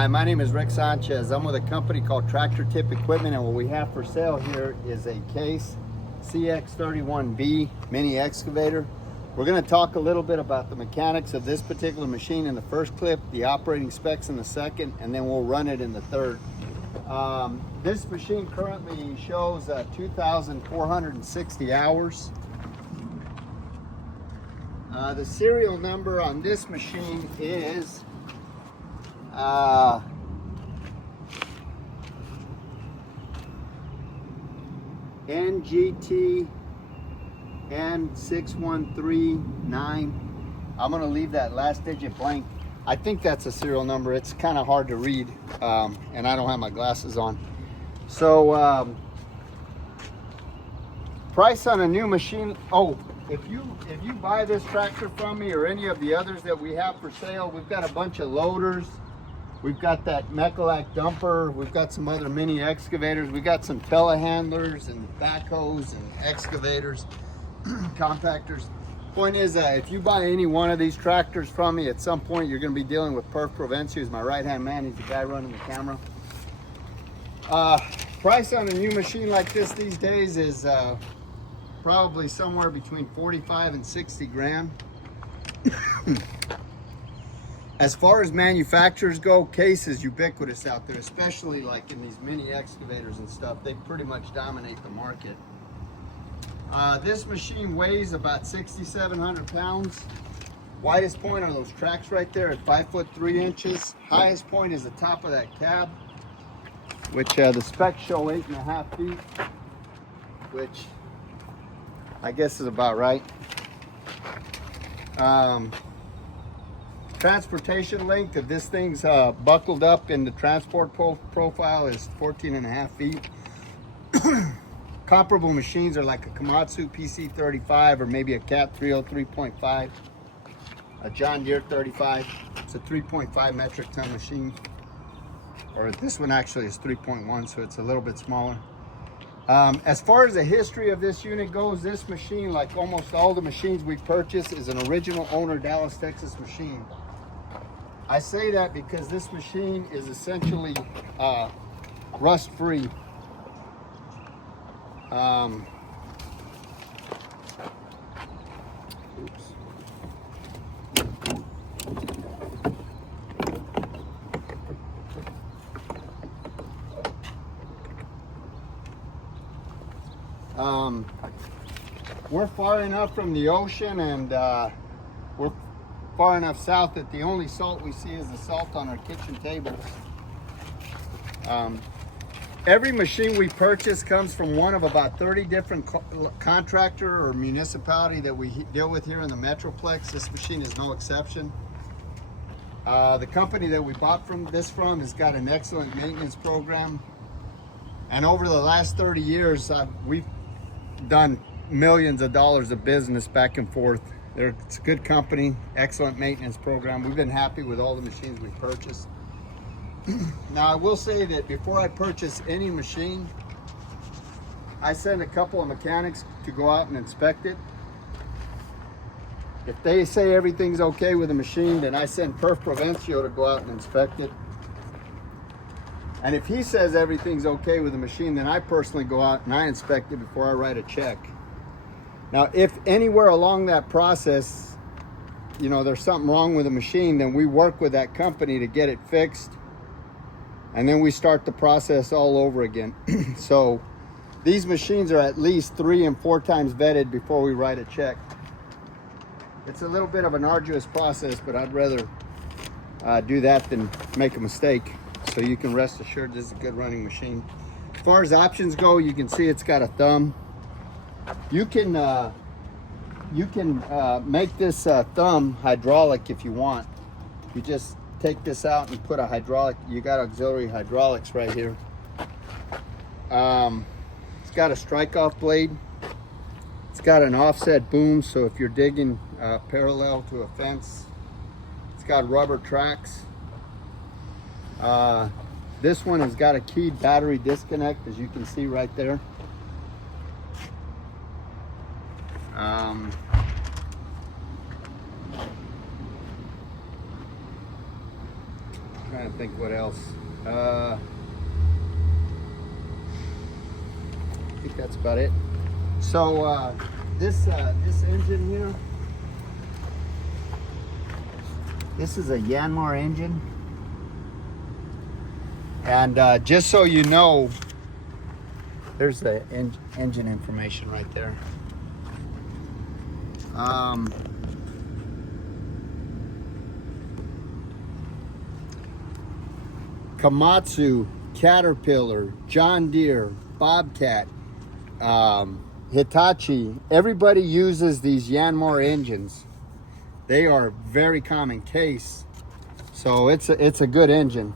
Hi, my name is Rick Sanchez. I'm with a company called Tractor Tip Equipment, and what we have for sale here is a Case CX31B mini excavator. We're going to talk a little bit about the mechanics of this particular machine in the first clip, the operating specs in the second, and then we'll run it in the third. This machine currently shows 2,460 hours. The serial number on this machine is NGT N6139. I'm going to leave that last digit blank. I think that's a serial number. It's kind of hard to read, and I don't have my glasses on. So price on a new machine. Oh, if you buy this tractor from me or any of the others that we have for sale, we've got a bunch of loaders. We've got that Mechalak dumper. We've got some other mini excavators. We got some telehandlers and backhoes and excavators, compactors. Point is, if you buy any one of these tractors from me, at some point you're going to be dealing with Perf Provencio. He's my right-hand man. He's the guy running the camera. Price on a new machine like this these days is probably somewhere between 45 and 60 grand. As far as manufacturers go, Case is ubiquitous out there, especially like in these mini excavators and stuff. They pretty much dominate the market. This machine weighs about 6,700 pounds. Widest point are those tracks right there at 5'3". Highest point is the top of that cab, which the specs show 8.5 feet, which I guess is about right. Transportation length of this thing's buckled up in the transport profile is 14.5 feet. Comparable machines are like a Komatsu PC35 or maybe a Cat 303.5, a John Deere 35. It's a 3.5 metric ton machine. Or this one actually is 3.1, so it's a little bit smaller. As far as the history of this unit goes, this machine, like almost all the machines we purchase, is an original owner Dallas, Texas machine. I say that because this machine is essentially rust-free. We're far enough from the ocean, and we're far enough south that the only salt we see is the salt on our kitchen tables. Every machine we purchase comes from one of about 30 different contractor or municipality that we deal with here in the Metroplex. This machine is no exception. The company that we bought this from has got an excellent maintenance program. And over the last 30 years, we've done millions of dollars of business back and forth. It's a good company, excellent maintenance program. We've been happy with all the machines we purchased. Now, I will say that before I purchase any machine, I send a couple of mechanics to go out and inspect it. If they say everything's okay with the machine, then I send Perf Provencio to go out and inspect it. And if he says everything's okay with the machine, then I personally go out and I inspect it before I write a check. Now, if anywhere along that process, there's something wrong with the machine, then we work with that company to get it fixed. And then we start the process all over again. So these machines are at least 3 and 4 times vetted before we write a check. It's a little bit of an arduous process, but I'd rather do that than make a mistake. So you can rest assured this is a good running machine. As far as options go, you can see it's got a thumb. You can make this thumb hydraulic if you want. You just take this out and put a hydraulic. You got auxiliary hydraulics right here. It's got a strike-off blade. It's got an offset boom, so if you're digging parallel to a fence, it's got rubber tracks. This one has got a keyed battery disconnect, as you can see right there. trying to think what else. I think that's about it. So this engine here, this is a Yanmar engine, and just so you know, there's the engine information right there. Komatsu, Caterpillar, John Deere, Bobcat, Hitachi, everybody uses these Yanmar engines. They are very common case, so it's a good engine.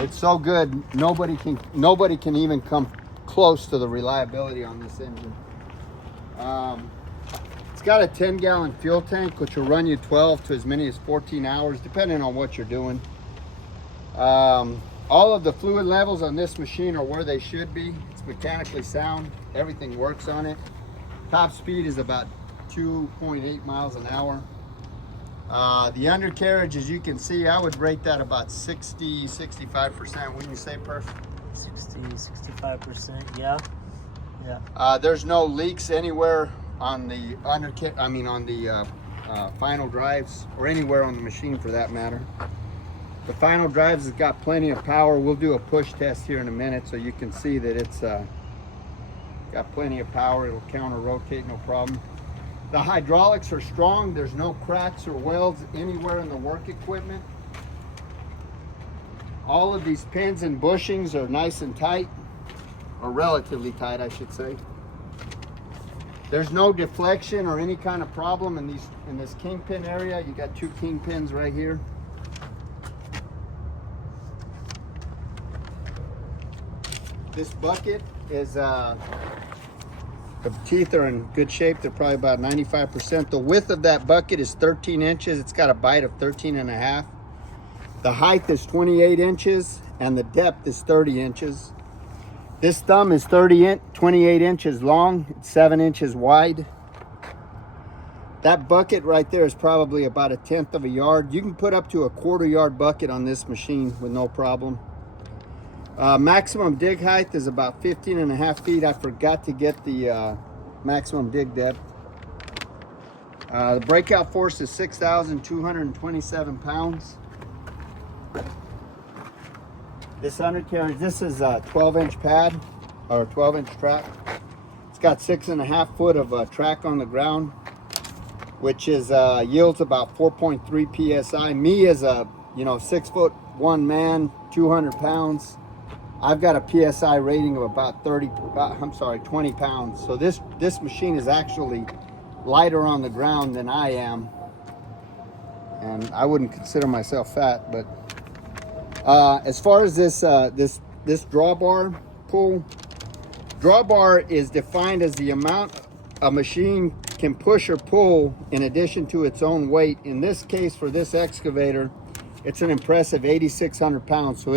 It's so good nobody can even come close to the reliability on this engine. It's got a 10-gallon fuel tank, which will run you 12 to as many as 14 hours, depending on what you're doing. All of the fluid levels on this machine are where they should be. It's mechanically sound. Everything works on it. Top speed is about 2.8 miles an hour. The undercarriage, as you can see, I would rate that about 60-65%. Wouldn't you say, Perf? 60-65%, yeah. There's no leaks anywhere on the final drives, or anywhere on the machine for that matter. The final drives has got plenty of power. We'll do a push test here in a minute so you can see that it's got plenty of power. It'll counter rotate, no problem. The hydraulics are strong. There's no cracks or welds anywhere in the work equipment. All of these pins and bushings are nice and tight, or relatively tight, I should say. There's no deflection or any kind of problem in this kingpin area. You got 2 kingpins right here. This bucket is, the teeth are in good shape. They're probably about 95%. The width of that bucket is 13 inches. It's got a bite of 13.5. The height is 28 inches and the depth is 30 inches. This thumb is 28 inches long. It's 7 inches wide. That bucket right there is probably about 1/10 of a yard. You can put up to a 1/4 yard bucket on this machine with no problem. Maximum dig height is about 15.5 feet. I forgot to get the maximum dig depth. The breakout force is 6,227 pounds. This undercarriage, this is a 12-inch pad, or 12-inch track. It's got 6.5 foot of track on the ground, which is yields about 4.3 psi. Me as a 6'1" man, 200 pounds. I've got a PSI rating of about 20 pounds. So this machine is actually lighter on the ground than I am. And I wouldn't consider myself fat, but as far as this drawbar pull, drawbar is defined as the amount a machine can push or pull in addition to its own weight. In this case, for this excavator, it's an impressive 8,600 pounds. So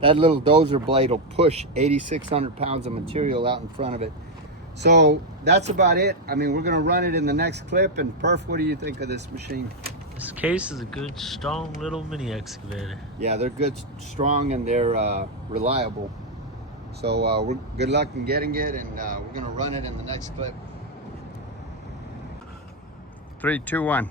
that little dozer blade will push 8,600 pounds of material out in front of it. So that's about it. I mean, we're gonna run it in the next clip. And Perf, what do you think of this machine? This case is a good, strong little mini excavator. Yeah, they're good, strong, and they're reliable. So we're good luck in getting it, and we're gonna run it in the next clip. 3, 2, 1.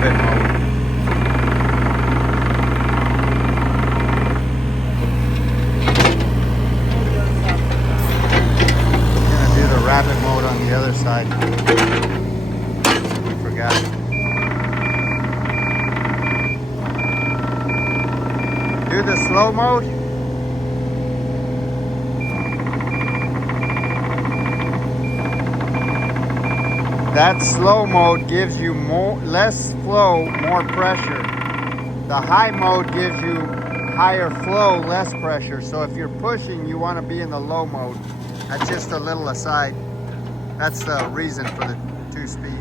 private mode. Gonna do the rapid mode on the other side. Forgot. Do the slow mode. That slow mode gives you less flow, more pressure. The high mode gives you higher flow, less pressure. So if you're pushing, you want to be in the low mode. That's just a little aside. That's the reason for the 2-speed.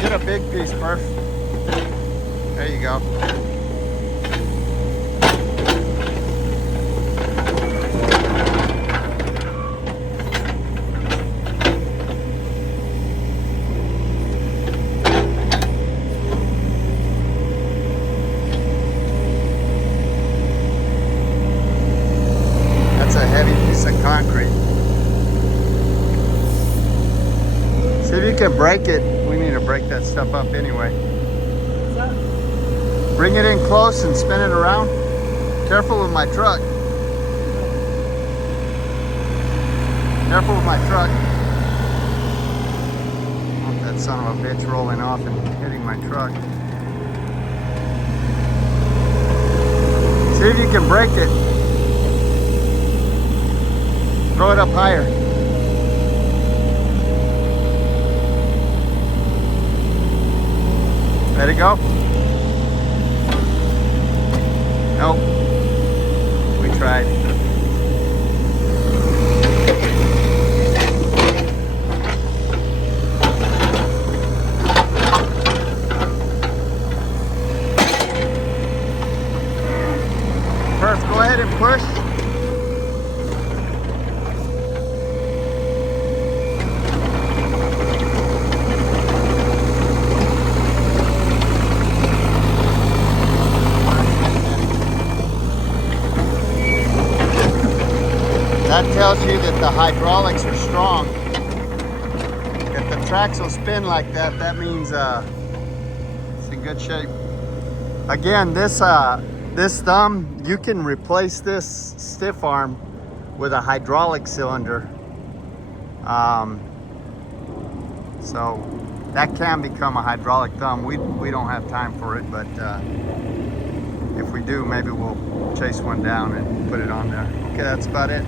Get a big piece, Murph. There you go. That's a heavy piece of concrete. See if you can break it. We need to break that stuff up anyway. What's that? Bring it in close and spin it around. Careful with my truck. Careful with my truck. I want that son of a bitch rolling off and hitting my truck. See if you can break it. Throw it up higher. Let it go. Nope. We tried. First, go ahead and push. That tells you that the hydraulics are strong. If the tracks will spin like that, that means it's in good shape. Again, this thumb, you can replace this stiff arm with a hydraulic cylinder. So that can become a hydraulic thumb. We don't have time for it, but if we do, maybe we'll chase one down and put it on there. Okay, that's about it.